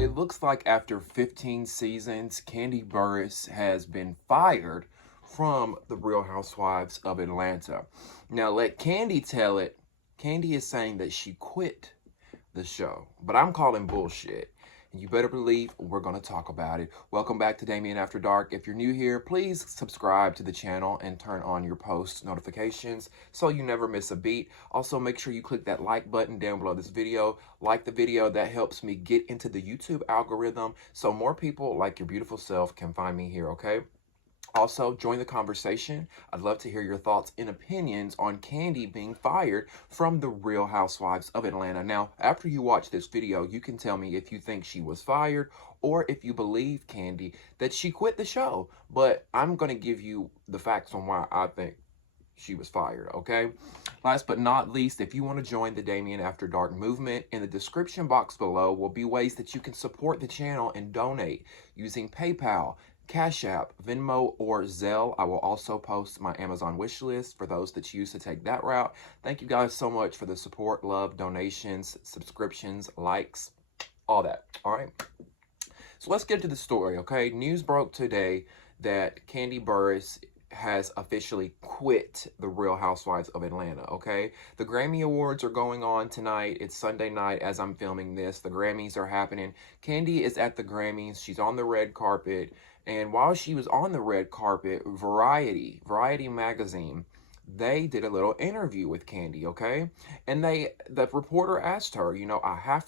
It looks like after 15 seasons, Kandi Burruss has been fired from the Real Housewives of Atlanta. Now, let Kandi tell it. Kandi is saying that she quit the show, but I'm calling bullshit. And you better believe we're going to talk about it. Welcome back to Damien After Dark. If you're new here, please subscribe to the channel and turn on your post notifications so you never miss a beat. Also, make sure you click that like button down below this video. Like the video, that helps me get into the YouTube algorithm so more people like your beautiful self can find me here, okay? Also, join the conversation. I'd love to hear your thoughts and opinions on Kandi being fired from the Real Housewives of Atlanta. Now, after you watch this video, you can tell me if you think she was fired or if you believe, Kandi, that she quit the show. But I'm going to give you the facts on why I think she was fired, okay? Last but not least, if you want to join the Damien After Dark movement, in the description box below will be ways that you can support the channel and donate using PayPal, Cash App, Venmo, or Zelle. I will also post my Amazon wish list for those that choose to take that route. Thank you guys so much for the support, love, donations, subscriptions, likes, all that. All right. So let's get to the story, okay? News broke today that Kandi Burruss has officially quit the Real Housewives of Atlanta, okay? The Grammy Awards are going on tonight. It's Sunday night as I'm filming this. The Grammys are happening. Kandi is at the Grammys. She's on the red carpet. And while she was on the red carpet, Variety magazine, they did a little interview with Kandi, okay? And the reporter asked her, you know, I have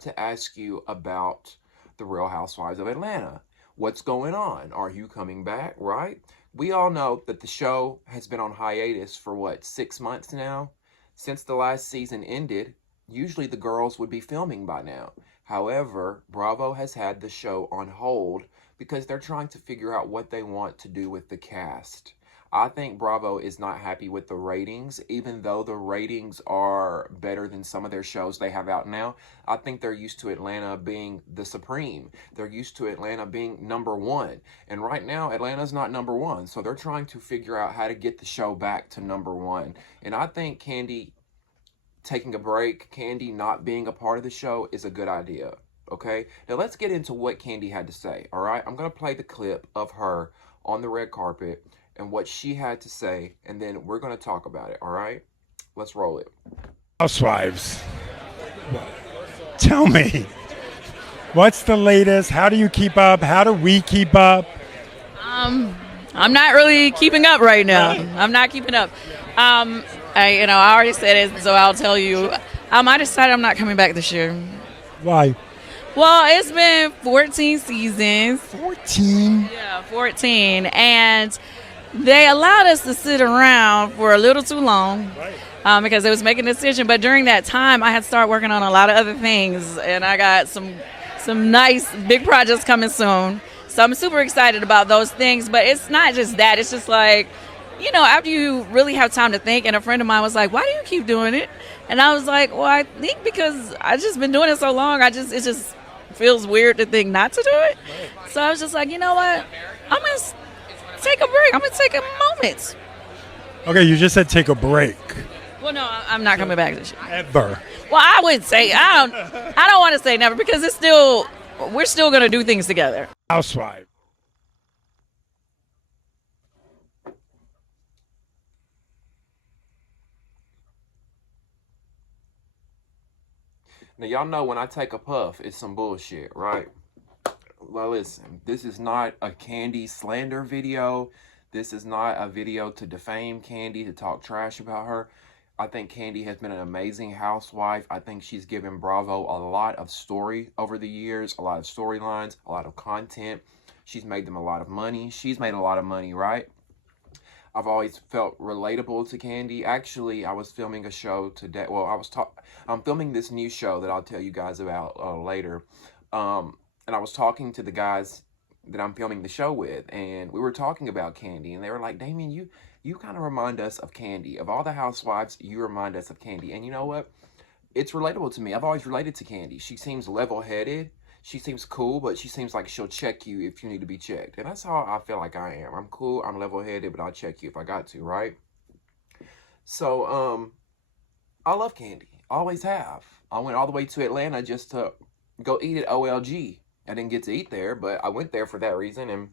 to ask you about the Real Housewives of Atlanta. What's going on? Are you coming back, right? We all know that the show has been on hiatus for, what, 6 months now? Since the last season ended, usually the girls would be filming by now. However, Bravo has had the show on hold because they're trying to figure out what they want to do with the cast. I think Bravo is not happy with the ratings, even though the ratings are better than some of their shows they have out now. I think they're used to Atlanta being the supreme. They're used to Atlanta being #1. And right now, Atlanta's not #1. So they're trying to figure out how to get the show back to #1. And I think Kandi taking a break, Kandi not being a part of the show is a good idea, okay? Now let's get into what Kandi had to say, all right? I'm going to play the clip of her on the red carpet and what she had to say, and then we're going to talk about it, all right? Let's roll it. Housewives, tell me, what's the latest? How do you keep up? How do we keep up? I'm not really keeping up right now. I'm not keeping up. I already said it, so I'll tell you. I decided I'm not coming back this year. Why? Well, it's been 14 seasons. 14? Yeah, 14. And they allowed us to sit around for a little too long because it was making a decision. But during that time, I had started working on a lot of other things, and I got some nice big projects coming soon. So I'm super excited about those things. But it's not just that. It's just like, you know, after you really have time to think, and a friend of mine was like, why do you keep doing it? And I was like, well, I think because I've just been doing it so long, it just feels weird to think not to do it. So I was just like, you know what? I'm going to take a break. I'm going to take a moment. Okay, you just said take a break. Well, no, I'm not coming back this year. Ever. Well, I would say, I don't want to say never because we're still going to do things together. Housewife. Now, y'all know when I take a puff, it's some bullshit, right? Well, listen, this is not a Kandi slander video. This is not a video to defame Kandi, to talk trash about her. I think Kandi has been an amazing housewife. I think she's given Bravo a lot of story over the years, a lot of storylines, a lot of content. She's made them a lot of money. She's made a lot of money, right? I've always felt relatable to Kandi. Actually, I was filming a show today. Well, I'm filming this new show that I'll tell you guys about later. And I was talking to the guys that I'm filming the show with, and we were talking about Kandi, and they were like, Damien, you kind of remind us of Kandi. Of all the housewives, you remind us of Kandi. And you know what? It's relatable to me. I've always related to Kandi. She seems level-headed. She seems cool, but she seems like she'll check you if you need to be checked. And that's how I feel like I am. I'm cool, I'm level-headed, but I'll check you if I got to, right? So, I love Kandi. Always have. I went all the way to Atlanta just to go eat at OLG. I didn't get to eat there, but I went there for that reason. And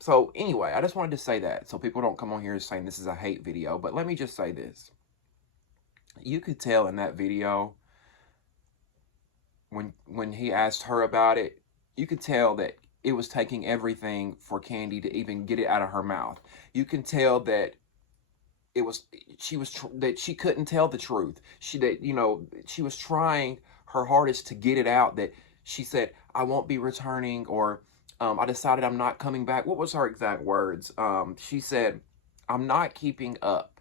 so anyway, I just wanted to say that so people don't come on here saying this is a hate video. But let me just say this. You could tell in that video when he asked her about it, you could tell that it was taking everything for Kandi to even get it out of her mouth. You can tell that that she couldn't tell the truth. She was trying her hardest to get it out, that she said, I won't be returning, or I decided I'm not coming back. What was her exact words? She said, I'm not keeping up.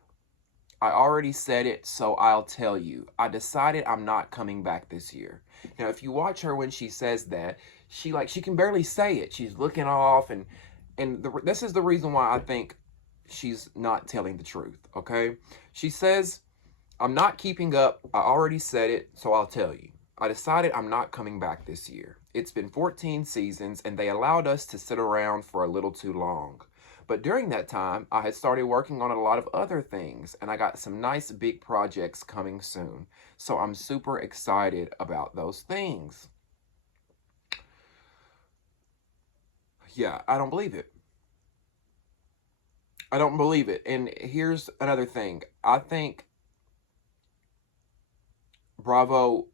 I already said it, so I'll tell you. I decided I'm not coming back this year. Now, if you watch her when she says that, she can barely say it. She's looking off, and this is the reason why I think she's not telling the truth, okay? She says, I'm not keeping up. I already said it, so I'll tell you. I decided I'm not coming back this year. It's been 14 seasons, and they allowed us to sit around for a little too long. But during that time, I had started working on a lot of other things, and I got some nice big projects coming soon. So I'm super excited about those things. Yeah, I don't believe it. I don't believe it. And here's another thing. I think Bravo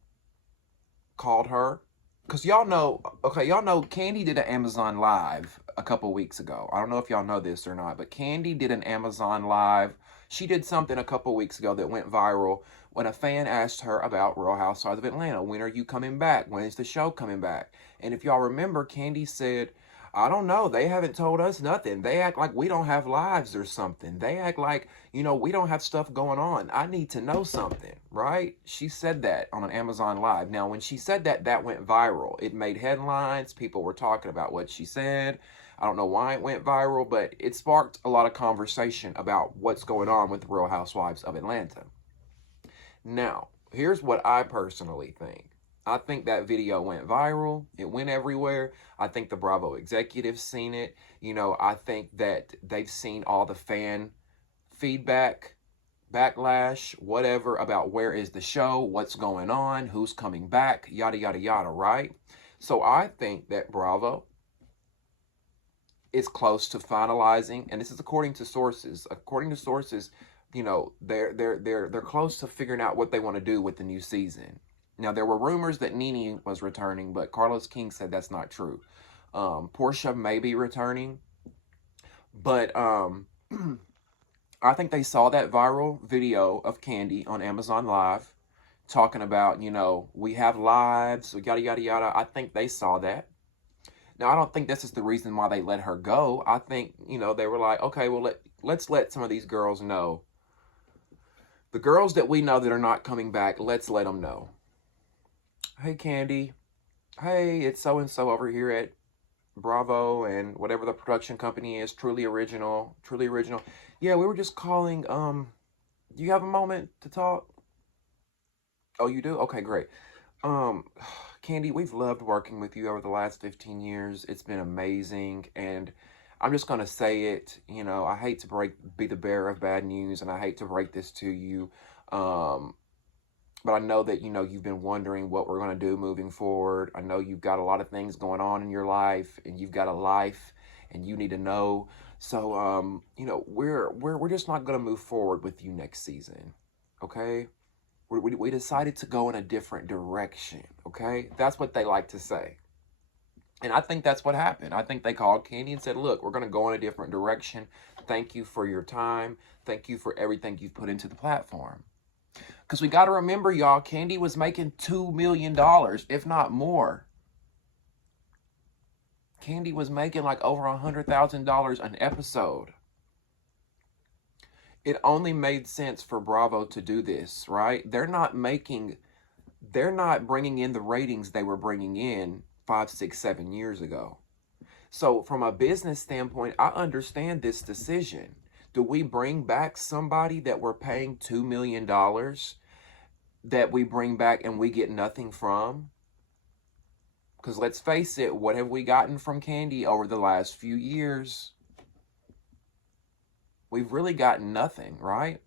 called her, because y'all know Kandi did an Amazon Live a couple weeks ago. I don't know if y'all know this or not, but Kandi did an Amazon Live. She did something a couple weeks ago that went viral when a fan asked her about Real Housewives of Atlanta. When are you coming back? When is the show coming back? And if y'all remember, Kandi said, I don't know. They haven't told us nothing. They act like we don't have lives or something. They act like, we don't have stuff going on. I need to know something, right? She said that on an Amazon Live. Now, when she said that, that went viral. It made headlines. People were talking about what she said. I don't know why it went viral, but it sparked a lot of conversation about what's going on with the Real Housewives of Atlanta. Now, here's what I personally think. I think that video went viral. It went everywhere. I think the Bravo executives seen it. I think that they've seen all the fan feedback, backlash, whatever, about where is the show, what's going on, who's coming back, yada, yada, yada, right? So I think that Bravo is close to finalizing, and this is according to sources. According to sources, they're close to figuring out what they want to do with the new season. Now, there were rumors that Nene was returning, but Carlos King said that's not true. Portia may be returning, but I think they saw that viral video of Kandi on Amazon Live talking about, we have lives, yada, yada, yada. I think they saw that. Now, I don't think this is the reason why they let her go. I think, they were like, okay, well, let's let some of these girls know. The girls that we know that are not coming back, let's let them know. Hey, Kandi. Hey, it's so-and-so over here at Bravo and whatever the production company is, Truly Original. Yeah, we were just calling. Do you have a moment to talk? Oh, you do? Okay, great. Kandi, we've loved working with you over the last 15 years. It's been amazing, and I'm just going to say it. I hate to be the bearer of bad news, and I hate to break this to you. But I know that, you've been wondering what we're going to do moving forward. I know you've got a lot of things going on in your life, and you've got a life, and you need to know. So, we're just not going to move forward with you next season, okay? We decided to go in a different direction, okay? That's what they like to say. And I think that's what happened. I think they called Kandi and said, look, we're going to go in a different direction. Thank you for your time. Thank you for everything you've put into the platform. Because we got to remember, y'all, Kandi was making $2 million, if not more. Kandi was making like over $100,000 an episode. It only made sense for Bravo to do this, right? They're not bringing in the ratings they were bringing in 5, 6, 7 years ago. So from a business standpoint, I understand this decision. Do we bring back somebody that we're paying $2 million that we bring back and we get nothing from? Because let's face it, what have we gotten from Kandi over the last few years? We've really gotten nothing, right?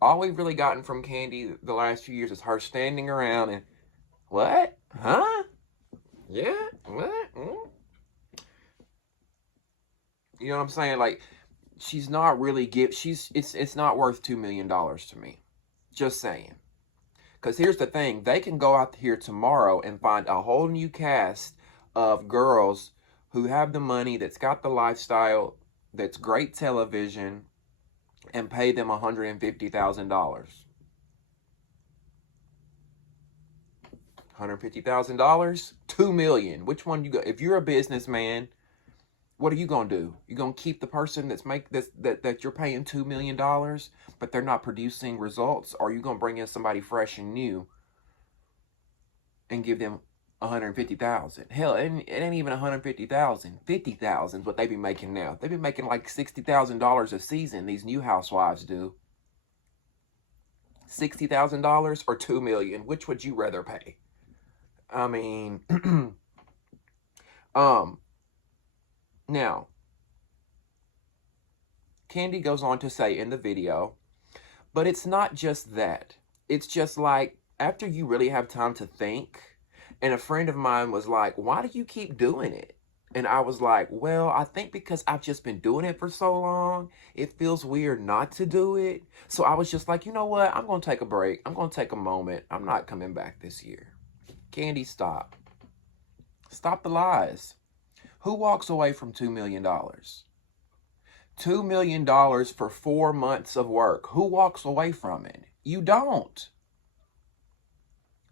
All we've really gotten from Kandi the last few years is her standing around and, what? Huh? Yeah? What? Mm? You know what I'm saying? Like, she's not really it's not worth $2 million to me. Just saying. Because here's the thing, they can go out here tomorrow and find a whole new cast of girls who have the money, that's got the lifestyle, that's great television, and pay them $150,000. $150,000? $2 million. Which one you go? If you're a businessman, what are you gonna do? You gonna keep the person that you're paying $2 million, but they're not producing results? Or are you gonna bring in somebody fresh and new and give them $150,000? Hell, it ain't even $150,000. $50,000 is what they be making now. They be making like $60,000 a season. These new housewives do. $60,000 or $2 million? Which would you rather pay? I mean, now, Kandi goes on to say in the video, but it's not just that. It's just like, after you really have time to think, and a friend of mine was like, why do you keep doing it? And I was like, well, I think because I've just been doing it for so long, it feels weird not to do it. So I was just like, you know what? I'm going to take a break. I'm going to take a moment. I'm not coming back this year. Kandi, stop. Stop the lies. Who walks away from $2 million? $2 million for 4 months of work. Who walks away from it? You don't.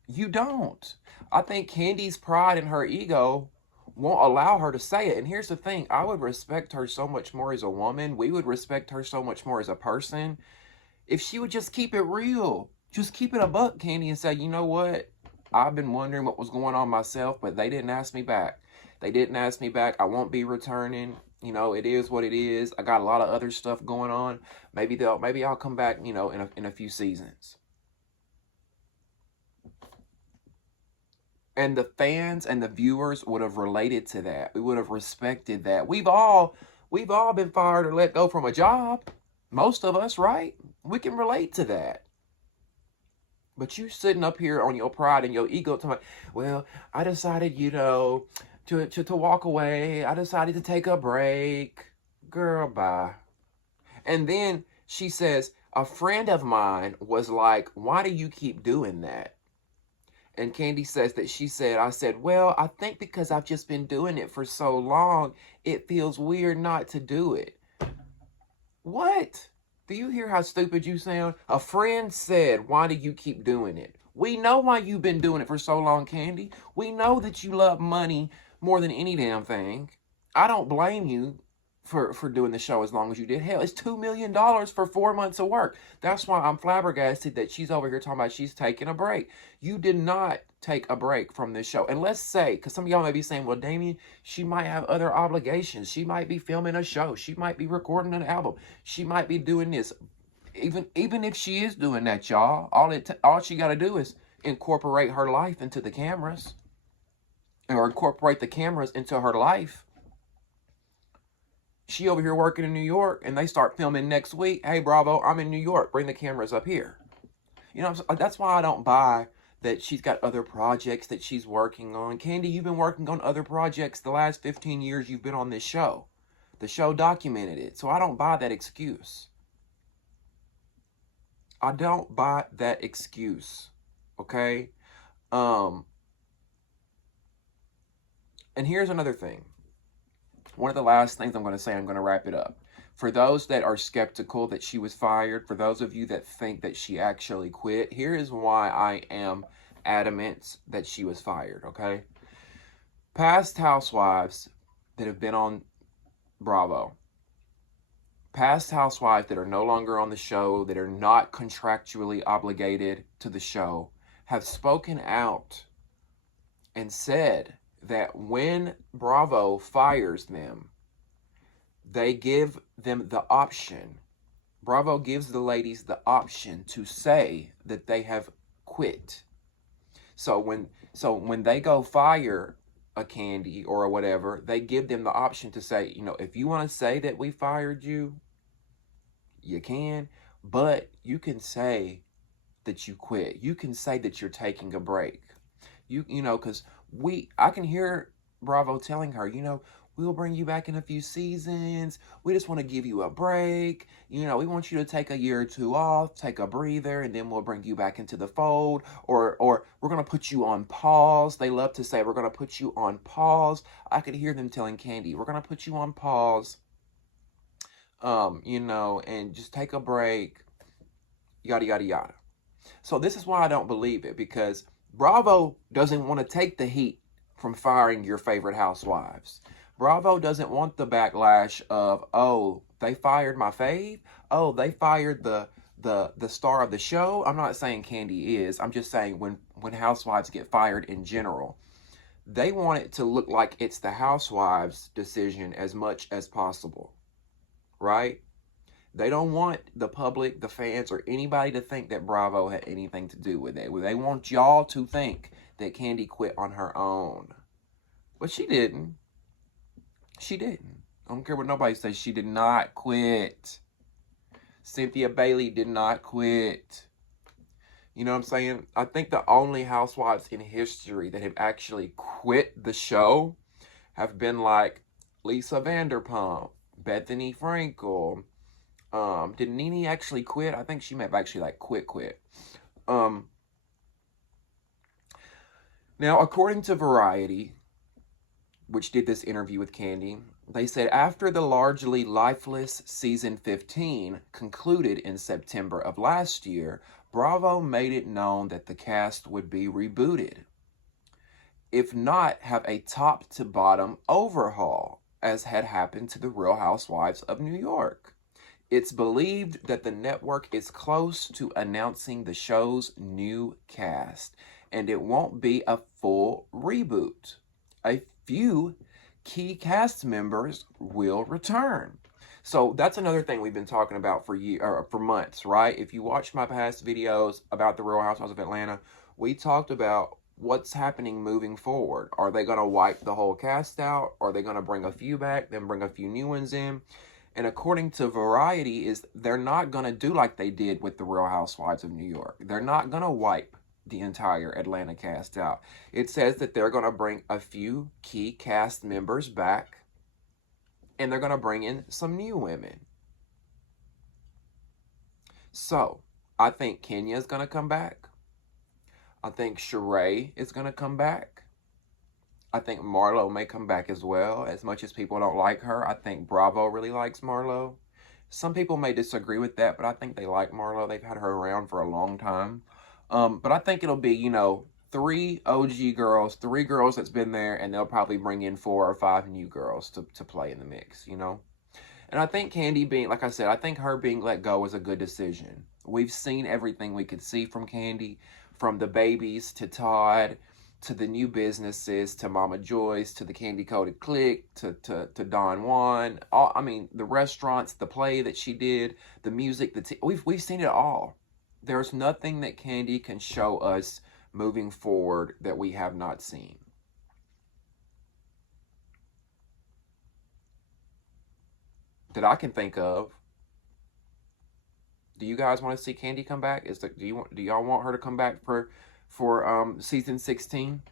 You don't. I think Kandi's pride and her ego won't allow her to say it. And here's the thing. I would respect her so much more as a woman. We would respect her so much more as a person if she would just keep it real. Just keep it a buck, Kandi, and say, you know what? I've been wondering what was going on myself, but they didn't ask me back. They didn't ask me back. I won't be returning. You know, it is what it is. I got a lot of other stuff going on. Maybe I'll come back, you know, in a few seasons. And the fans and the viewers would have related to that. We would have respected that. We've all been fired or let go from a job. Most of us, right? We can relate to that. But you sitting up here on your pride and your ego talking, well, I decided, you know, to walk away. I decided to take a break. Girl, bye. And then she says, a friend of mine was like, why do you keep doing that? And Kandi says that I said, well, I think because I've just been doing it for so long, it feels weird not to do it. What? Do you hear how stupid you sound? A friend said, why do you keep doing it? We know why you've been doing it for so long, Kandi. We know that you love money more than any damn thing. I don't blame you for doing the show as long as you did. Hell, it's $2 million for 4 months of work. That's why I'm flabbergasted that she's over here talking about she's taking a break. You did not take a break from this show. And let's say, because some of y'all may be saying, well, Damien, she might have other obligations. She might be filming a show. She might be recording an album. She might be doing this. Even if she is doing that, y'all, all she got to do is incorporate her life into the cameras, or incorporate the cameras into her life. She over here working in New York, and they start filming next week. Hey, Bravo, I'm in New York. Bring the cameras up here. You know, that's why I don't buy that she's got other projects that she's working on. Kandi, you've been working on other projects the last 15 years you've been on this show. The show documented it. So I don't buy that excuse. I don't buy that excuse. Okay? And here's another thing. One of the last things I'm going to say, I'm going to wrap it up. For those that are skeptical that she was fired, for those of you that think that she actually quit, here is why I am adamant that she was fired, okay? Past housewives that have been on Bravo, past housewives that are no longer on the show, that are not contractually obligated to the show, have spoken out and said that when Bravo fires them, they give them the option. Bravo gives the ladies the option to say that they have quit. So when they go fire a Kandi or whatever, they give them the option to say, if you want to say that we fired you, you can, but you can say that you quit. You can say that you're taking a break. Because I can hear Bravo telling her, we'll bring you back in a few seasons. We just want to give you a break. We want you to take a year or two off, take a breather, and then we'll bring you back into the fold. Or we're going to put you on pause. They love to say, we're going to put you on pause. I could hear them telling Kandi, we're going to put you on pause, and just take a break, yada, yada, yada. So this is why I don't believe it, because Bravo doesn't want to take the heat from firing your favorite housewives. Bravo doesn't want the backlash of, oh, they fired my fave. Oh, they fired the star of the show. I'm not saying Kandi is. I'm just saying when housewives get fired in general, they want it to look like it's the housewives' decision as much as possible, right? They don't want the public, the fans, or anybody to think that Bravo had anything to do with it. They want y'all to think that Kandi quit on her own. But she didn't. She didn't. I don't care what nobody says. She did not quit. Cynthia Bailey did not quit. You know what I'm saying? I think the only housewives in history that have actually quit the show have been like Lisa Vanderpump, Bethany Frankel. Did Nene actually quit? I think she may have actually quit. Now, according to Variety, which did this interview with Kandi, they said after the largely lifeless season 15 concluded in September of last year, Bravo made it known that the cast would be rebooted, if not have a top to bottom overhaul, as had happened to the Real Housewives of New York. It's believed that the network is close to announcing the show's new cast, and it won't be a full reboot. A few key cast members will return. So that's another thing we've been talking about for months, right? If you watch my past videos about the Real Housewives of Atlanta, we talked about what's happening moving forward. Are they going to wipe the whole cast out? Are they going to bring a few back, then bring a few new ones in? And according to Variety, they're not going to do like they did with the Real Housewives of New York. They're not going to wipe the entire Atlanta cast out. It says that they're going to bring a few key cast members back, and they're going to bring in some new women. So, I think Kenya's going to come back. I think Sheree is going to come back. I think Marlo may come back as well. As much as people don't like her, I think Bravo really likes Marlo. Some people may disagree with that, but I think they like Marlo. They've had her around for a long time. But I think it'll be, 3 OG girls, 3 girls that's been there, and they'll probably bring in 4 or 5 new girls to play in the mix, And I think Kandi being, like I said, I think her being let go was a good decision. We've seen everything we could see from Kandi, from the babies to Todd, to the new businesses, to Mama Joyce, to the Candy Coated Clique, to Don Juan. The restaurants, the play that she did, the music, we've seen it all. There's nothing that Kandi can show us moving forward that we have not seen. That I can think of. Do you guys want to see Kandi come back? Do y'all want her to come back for season 16?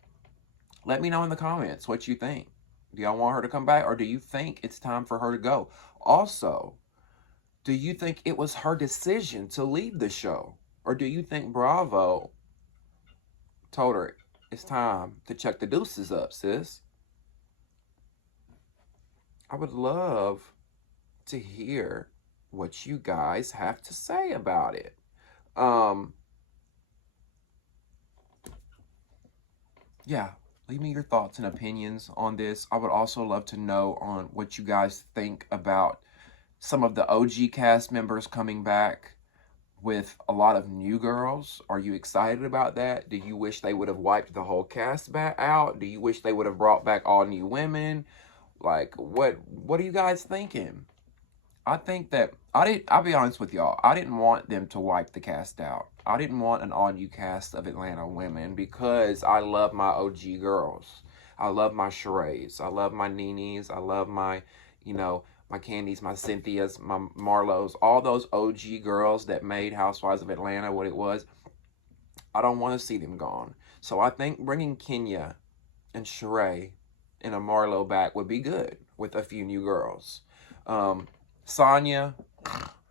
Let me know in the comments what you think. Do y'all want her to come back, or do you think it's time for her to go? Also, do you think it was her decision to leave the show, or do you think Bravo told her it's time to check the deuces up, sis? I would love to hear what you guys have to say about it. Yeah, leave me your thoughts and opinions on this. I would also love to know on what you guys think about some of the OG cast members coming back, with a lot of new girls. Are you excited about that? Do you wish they would have wiped the whole cast back out? Do you wish they would have brought back all new women? Like, what are you guys thinking? I think that I'll be honest with y'all. I didn't want them to wipe the cast out. I didn't want an all new cast of Atlanta women because I love my OG girls. I love my Sherrays. I love my Nenes. I love my, my Candys, my Cynthias, my Marlos, all those OG girls that made Housewives of Atlanta what it was. I don't want to see them gone. So I think bringing Kenya and Sherray and a Marlo back would be good with a few new girls. Sonya,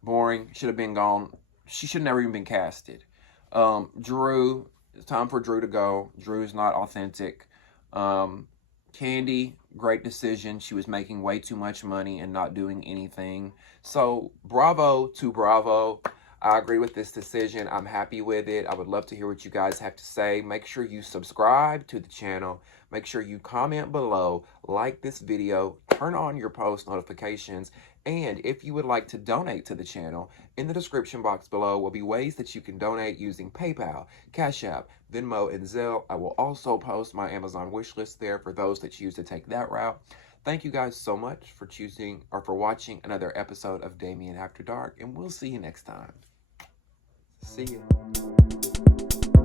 boring, should have been gone. She should never even been casted. Drew, it's time for Drew to go. Drew's not authentic. Kandi, great decision. She was making way too much money and not doing anything. So bravo to Bravo. I agree with this decision. I'm happy with it. I would love to hear what you guys have to say. Make sure you subscribe to the channel. Make sure you comment below, like this video, turn on your post notifications, and if you would like to donate to the channel, in the description box below will be ways that you can donate using PayPal, Cash App, Venmo, and Zelle. I will also post my Amazon wish list there for those that choose to take that route. Thank you guys so much for watching another episode of Damien After Dark, and we'll see you next time. See you.